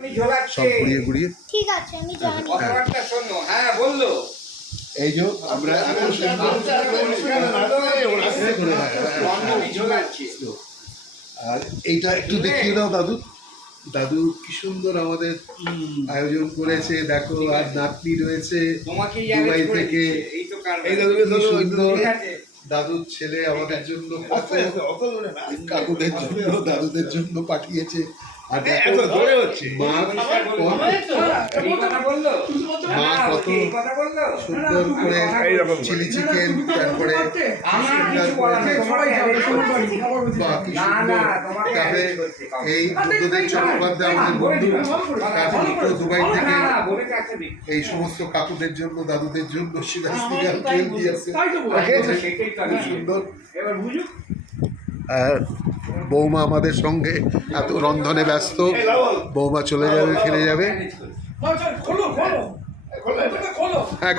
সব ঘুরিয়ে ঘুরিয়ে ঠিক আছে আমি জানি কথাবার্তা শোনো হ্যাঁ বলল এই যে আমরা আর এইটা একটু দেখিয়ে দাও দাদু দাদু কি সুন্দর আমাদের আয়োজন করেছে দেখো আর নাতনি রয়েছে দুবাই থেকে এই দাদুকে ধরো, সুন্দর দাদুর ছেলে আমাদের জন্য আস্তে আস্তে, অত দূরে না। কাকুদের জন্য দাদুদের জন্য পাঠিয়েছে। আর দেখো এত জোরে হচ্ছে। মা কত সুন্দর করে চিলি চিকেন তারপরে। এই বুদ্ধদেব চট্টোপাধ্যায় আমাদের বন্ধু দুবাই থেকে। এই সমস্ত কাকুদের জন্য দাদুদের জন্য তেল দিয়েছে সুন্দর আর বৌমা আমাদের সঙ্গে এত রন্ধনে ব্যস্ত বৌমা চলে যাবে খেলে যাবে হ্যাঁ